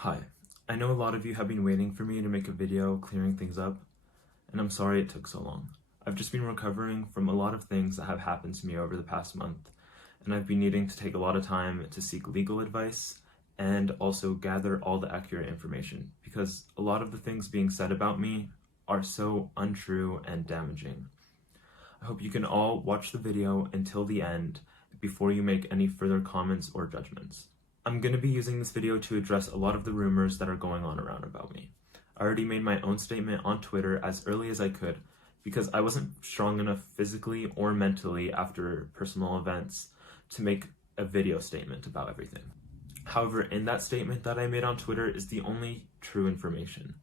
Hi, I know a lot of you have been waiting for me to make a video clearing things up, and I'm sorry it took so long. I've just been recovering from a lot of things that have happened to me over the past month, and I've been needing to take a lot of time to seek legal advice and also gather all the accurate information, because a lot of the things being said about me are so untrue and damaging. I hope you can all watch the video until the end before you make any further comments or judgments. I'm going to be using this video to address a lot of the rumors that are going on around about me. I already made my own statement on Twitter as early as I could because I wasn't strong enough physically or mentally after personal events to make a video statement about everything. However, in that statement that I made on Twitter is the only true information.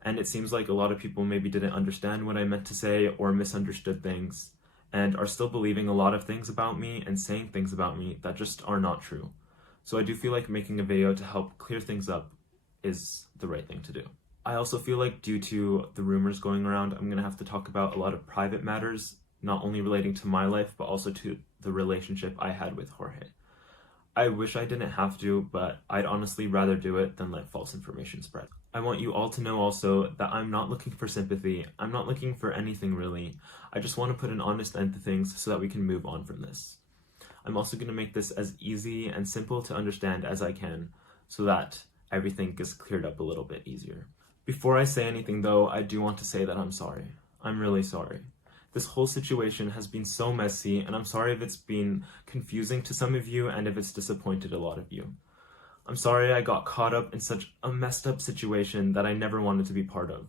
And it seems like a lot of people maybe didn't understand what I meant to say or misunderstood things and are still believing a lot of things about me and saying things about me that just are not true. So I do feel like making a video to help clear things up is the right thing to do. I also feel like due to the rumors going around, I'm going to have to talk about a lot of private matters, not only relating to my life, but also to the relationship I had with Jorge. I wish I didn't have to, but I'd honestly rather do it than let false information spread. I want you all to know also that I'm not looking for sympathy. I'm not looking for anything really. I just want to put an honest end to things so that we can move on from this. I'm also going to make this as easy and simple to understand as I can so that everything gets cleared up a little bit easier. Before I say anything though, I do want to say that I'm sorry. I'm really sorry. This whole situation has been so messy, and I'm sorry if it's been confusing to some of you and if it's disappointed a lot of you. I'm sorry I got caught up in such a messed up situation that I never wanted to be part of.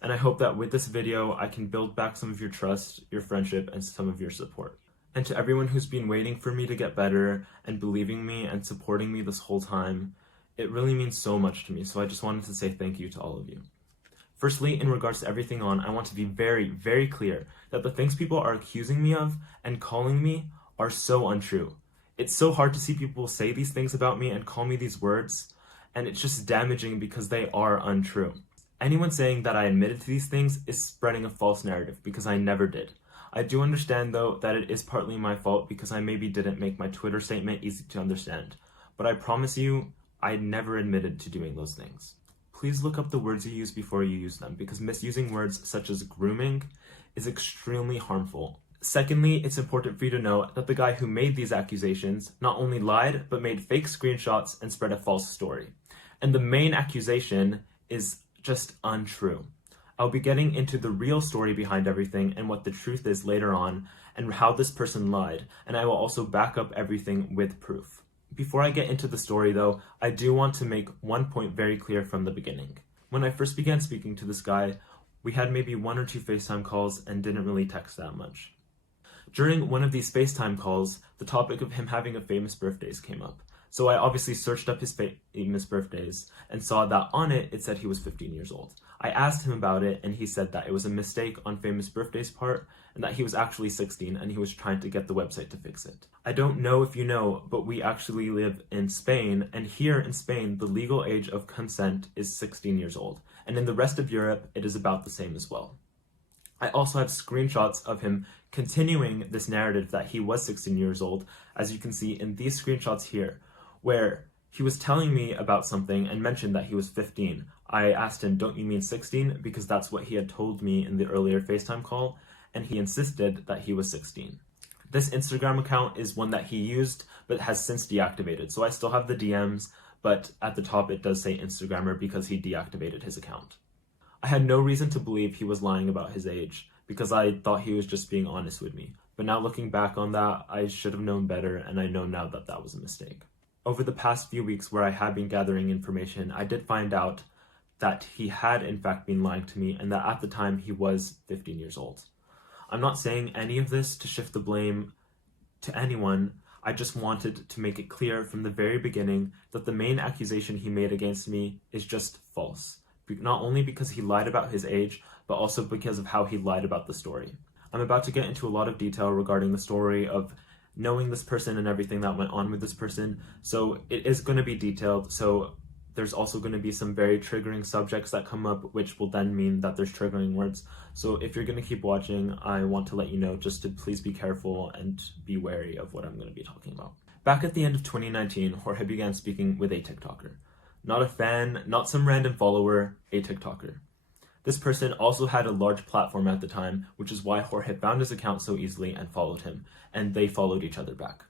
And I hope that with this video, I can build back some of your trust, your friendship, and some of your support. And to everyone who's been waiting for me to get better and believing me and supporting me this whole time, it really means so much to me, so I just wanted to say thank you to all of you. Firstly, in regards to everything on, I want to be very, very clear that the things people are accusing me of and calling me are so untrue. It's so hard to see people say these things about me and call me these words, and it's just damaging because they are untrue. Anyone saying that I admitted to these things is spreading a false narrative because I never did. I do understand though that it is partly my fault because I maybe didn't make my Twitter statement easy to understand, but I promise you, I never admitted to doing those things. Please look up the words you use before you use them because misusing words such as grooming is extremely harmful. Secondly, it's important for you to know that the guy who made these accusations not only lied, but made fake screenshots and spread a false story. And the main accusation is just untrue. I'll be getting into the real story behind everything and what the truth is later on and how this person lied, and I will also back up everything with proof. Before I get into the story though, I do want to make one point very clear from the beginning. When I first began speaking to this guy, we had maybe 1 or 2 FaceTime calls and didn't really text that much. During one of these FaceTime calls, the topic of him having a famous birthdays came up. So I obviously searched up his famous birthdays and saw that on it said he was 15 years old. I asked him about it and he said that it was a mistake on famous birthdays part and that he was actually 16 and he was trying to get the website to fix it. I don't know if you know, but we actually live in Spain, and here in Spain the legal age of consent is 16 years old, and in the rest of Europe it is about the same as well. I also have screenshots of him continuing this narrative that he was 16 years old, as you can see in these screenshots here, where he was telling me about something and mentioned that he was 15. I asked him, don't you mean 16? Because that's what he had told me in the earlier FaceTime call, and he insisted that he was 16. This Instagram account is one that he used, but has since deactivated. So I still have the DMs, but at the top it does say Instagrammer because he deactivated his account. I had no reason to believe he was lying about his age because I thought he was just being honest with me. But now looking back on that, I should have known better, and I know now that that was a mistake. Over the past few weeks where I have been gathering information, I did find out that he had in fact been lying to me and that at the time he was 15 years old. I'm not saying any of this to shift the blame to anyone. I just wanted to make it clear from the very beginning that the main accusation he made against me is just false. Not only because he lied about his age, but also because of how he lied about the story. I'm about to get into a lot of detail regarding the story of knowing this person and everything that went on with this person, so it is going to be detailed, so there's also going to be some very triggering subjects that come up, which will then mean that there's triggering words. So if you're going to keep watching, I want to let you know just to please be careful and be wary of what I'm going to be talking about. Back at the end of 2019, Jorge began speaking with a TikToker. Not a fan, not some random follower, a TikToker. This person also had a large platform at the time, which is why Jorge found his account so easily and followed him, and they followed each other back.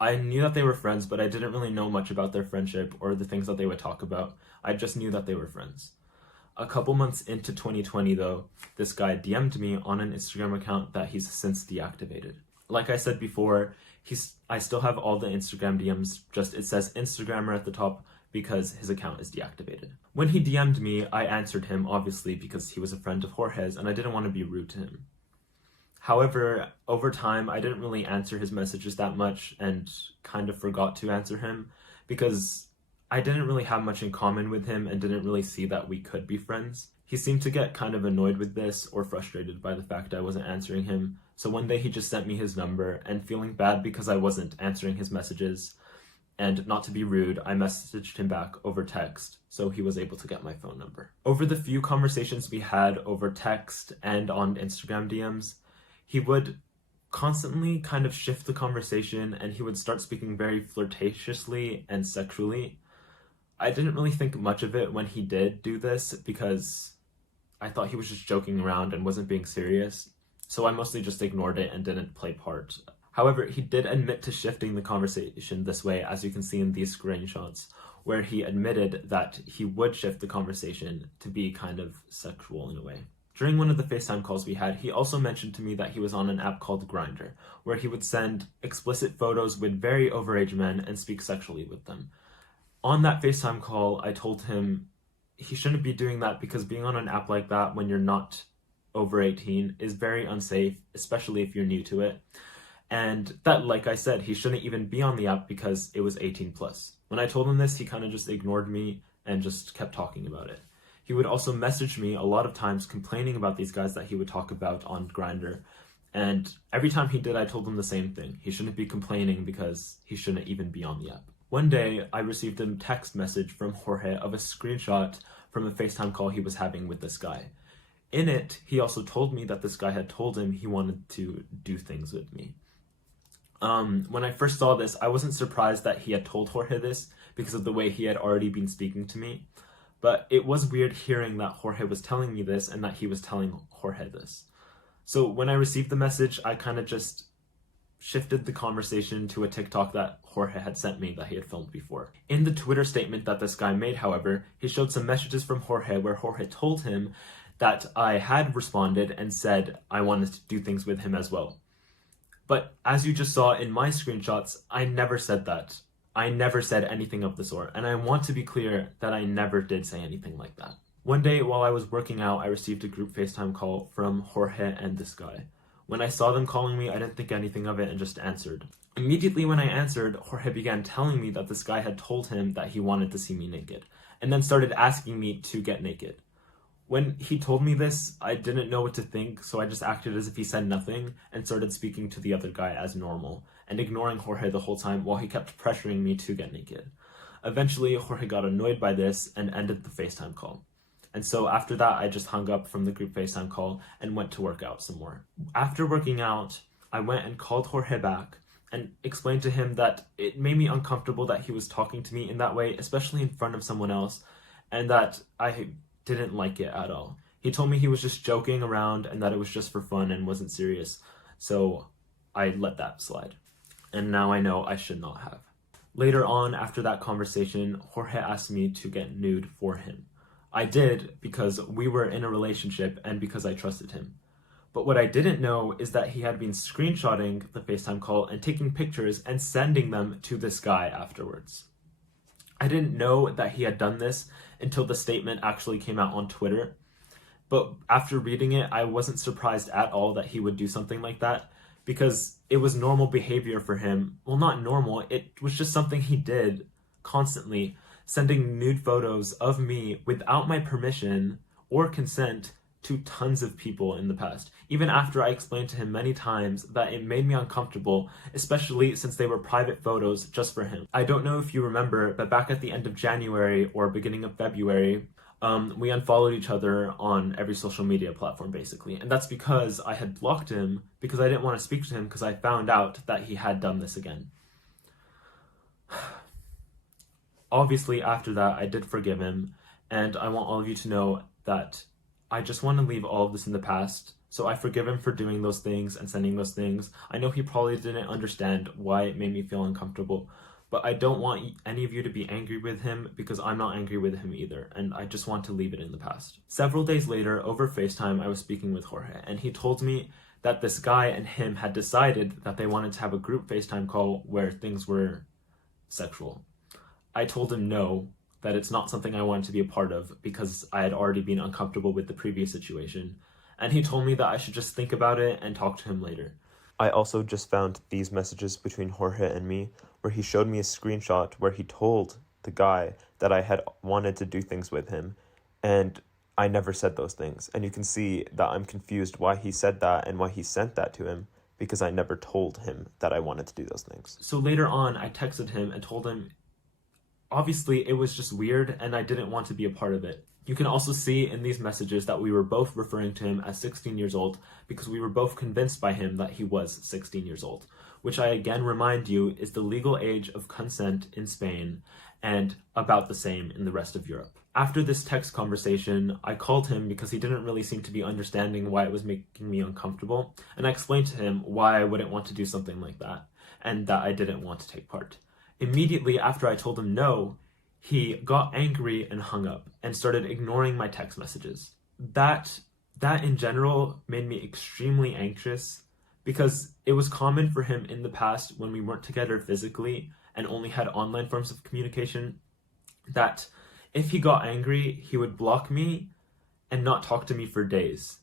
I knew that they were friends, but I didn't really know much about their friendship or the things that they would talk about. I just knew that they were friends. A couple months into 2020 though, this guy DM'd me on an Instagram account that he's since deactivated. Like I said before, I still have all the Instagram DMs, just it says Instagrammer at the top because his account is deactivated. When he DM'd me, I answered him, obviously, because he was a friend of Jorge's and I didn't want to be rude to him. However, over time, I didn't really answer his messages that much and kind of forgot to answer him because I didn't really have much in common with him and didn't really see that we could be friends. He seemed to get kind of annoyed with this or frustrated by the fact I wasn't answering him. So one day he just sent me his number, and feeling bad because I wasn't answering his messages and not to be rude, I messaged him back over text so he was able to get my phone number. Over the few conversations we had over text and on Instagram DMs, he would constantly kind of shift the conversation and he would start speaking very flirtatiously and sexually. I didn't really think much of it when he did do this because I thought he was just joking around and wasn't being serious, so I mostly just ignored it and didn't play part. However, he did admit to shifting the conversation this way, as you can see in these screenshots, where he admitted that he would shift the conversation to be kind of sexual in a way. During one of the FaceTime calls we had, he also mentioned to me that he was on an app called Grindr, where he would send explicit photos with very overage men and speak sexually with them. On that FaceTime call, I told him he shouldn't be doing that because being on an app like that when you're not over 18 is very unsafe, especially if you're new to it. And that, like I said, he shouldn't even be on the app because it was 18 plus. When I told him this, he kind of just ignored me and just kept talking about it. He would also message me a lot of times complaining about these guys that he would talk about on Grindr. And every time he did, I told him the same thing. He shouldn't be complaining because he shouldn't even be on the app. One day, I received a text message from Jorge of a screenshot from a FaceTime call he was having with this guy. In it, he also told me that this guy had told him he wanted to do things with me. When I first saw this, I wasn't surprised that he had told Jorge this because of the way he had already been speaking to me. But it was weird hearing that Jorge was telling me this and that he was telling Jorge this. So when I received the message, I kind of just shifted the conversation to a TikTok that Jorge had sent me that he had filmed before. In the Twitter statement that this guy made, however, he showed some messages from Jorge where Jorge told him that I had responded and said I wanted to do things with him as well. But as you just saw in my screenshots, I never said that. I never said anything of the sort, and I want to be clear that I never did say anything like that. One day while I was working out, I received a group FaceTime call from Jorge and this guy. When I saw them calling me, I didn't think anything of it and just answered. Immediately when I answered, Jorge began telling me that this guy had told him that he wanted to see me naked, and then started asking me to get naked. When he told me this, I didn't know what to think, so I just acted as if he said nothing and started speaking to the other guy as normal, and ignoring Jorge the whole time while he kept pressuring me to get naked. Eventually, Jorge got annoyed by this and ended the FaceTime call. And so after that, I just hung up from the group FaceTime call and went to work out some more. After working out, I went and called Jorge back and explained to him that it made me uncomfortable that he was talking to me in that way, especially in front of someone else, and that I didn't like it at all. He told me he was just joking around and that it was just for fun and wasn't serious, so I let that slide. And now I know I should not have. Later on, after that conversation, Jorge asked me to get nude for him. I did because we were in a relationship and because I trusted him. But what I didn't know is that he had been screenshotting the FaceTime call and taking pictures and sending them to this guy afterwards. I didn't know that he had done this until the statement actually came out on Twitter. But after reading it, I wasn't surprised at all that he would do something like that because it was normal behavior for him. Well, not normal, it was just something he did constantly, sending nude photos of me without my permission or consent to tons of people in the past, even after I explained to him many times that it made me uncomfortable, especially since they were private photos just for him. I don't know if you remember, but back at the end of January or beginning of February, we unfollowed each other on every social media platform basically, and that's because I had blocked him because I didn't want to speak to him because I found out that he had done this again. Obviously, after that, I did forgive him, and I want all of you to know that I just want to leave all of this in the past. So I forgive him for doing those things and sending those things. I know he probably didn't understand why it made me feel uncomfortable, but I don't want any of you to be angry with him because I'm not angry with him either, and I just want to leave it in the past. Several days later, over FaceTime, I was speaking with Jorge, and he told me that this guy and him had decided that they wanted to have a group FaceTime call where things were sexual. I told him no, that it's not something I wanted to be a part of because I had already been uncomfortable with the previous situation, and he told me that I should just think about it and talk to him later. I also just found these messages between Jorge and me where he showed me a screenshot where he told the guy that I had wanted to do things with him, and I never said those things. And you can see that I'm confused why he said that and why he sent that to him, because I never told him that I wanted to do those things. So later on, I texted him and told him, obviously, it was just weird and I didn't want to be a part of it. You can also see in these messages that we were both referring to him as 16 years old because we were both convinced by him that he was 16 years old, which I again remind you is the legal age of consent in Spain and about the same in the rest of Europe. After this text conversation, I called him because he didn't really seem to be understanding why it was making me uncomfortable, and I explained to him why I wouldn't want to do something like that, and that I didn't want to take part. Immediately after I told him no, he got angry and hung up and started ignoring my text messages. That in general made me extremely anxious because it was common for him in the past when we weren't together physically and only had online forms of communication that if he got angry, he would block me and not talk to me for days.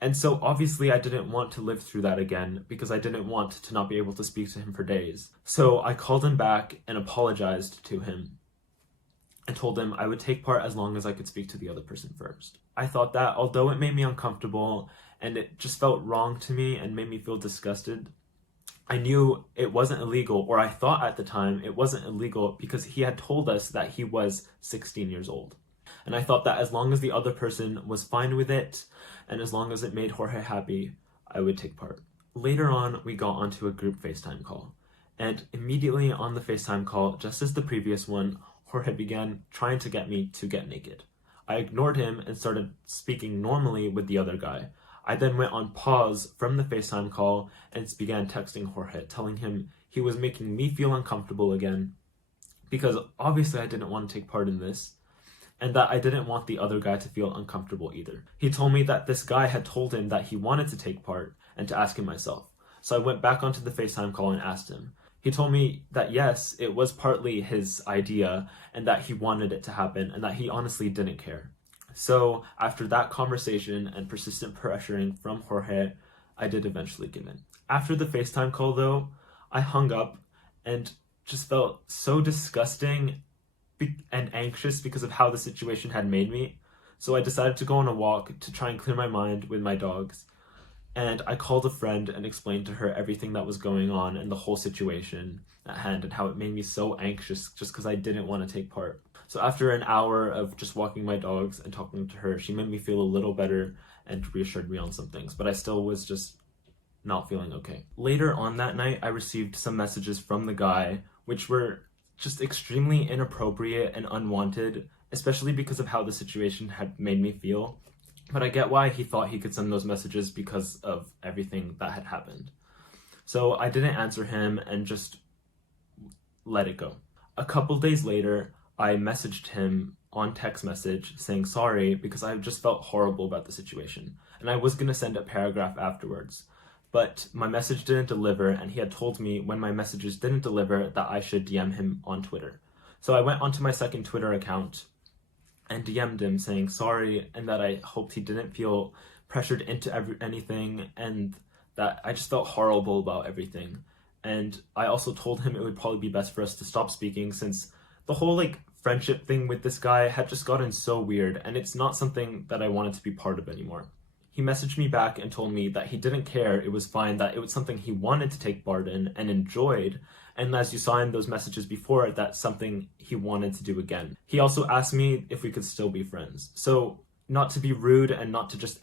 And so obviously I didn't want to live through that again because I didn't want to not be able to speak to him for days. So I called him back and apologized to him and told him I would take part as long as I could speak to the other person first. I thought that although it made me uncomfortable and it just felt wrong to me and made me feel disgusted, I knew it wasn't illegal, or I thought at the time it wasn't illegal because he had told us that he was 16 years old. And I thought that as long as the other person was fine with it, and as long as it made Jorge happy, I would take part. Later on, we got onto a group FaceTime call. And immediately on the FaceTime call, just as the previous one, Jorge began trying to get me to get naked. I ignored him and started speaking normally with the other guy. I then went on pause from the FaceTime call and began texting Jorge, telling him he was making me feel uncomfortable again because obviously I didn't want to take part in this, and that I didn't want the other guy to feel uncomfortable either. He told me that this guy had told him that he wanted to take part and to ask him myself. So I went back onto the FaceTime call and asked him. He told me that yes, it was partly his idea and that he wanted it to happen and that he honestly didn't care. So after that conversation and persistent pressuring from Jorge, I did eventually give in. After the FaceTime call though, I hung up and just felt so disgusting and anxious because of how the situation had made me. So I decided to go on a walk to try and clear my mind with my dogs. And I called a friend and explained to her everything that was going on and the whole situation at hand and how it made me so anxious just because I didn't want to take part. So after an hour of just walking my dogs and talking to her, she made me feel a little better and reassured me on some things, but I still was just not feeling okay. Later on that night, I received some messages from the guy, which were just extremely inappropriate and unwanted, especially because of how the situation had made me feel. But I get why he thought he could send those messages because of everything that had happened. So I didn't answer him and just let it go. A couple days later, I messaged him on text message saying sorry because I just felt horrible about the situation. And I was going to send a paragraph afterwards. But my message didn't deliver, and he had told me when my messages didn't deliver that I should DM him on Twitter. So I went onto my second Twitter account and DM'd him saying sorry and that I hoped he didn't feel pressured into anything and that I just felt horrible about everything. And I also told him it would probably be best for us to stop speaking since the whole friendship thing with this guy had just gotten so weird and it's not something that I wanted to be part of anymore. He messaged me back and told me that he didn't care, it was fine, that it was something he wanted to take part in and enjoyed, and as you saw in those messages before, that's something he wanted to do again. He also asked me if we could still be friends. So, not to be rude and not to just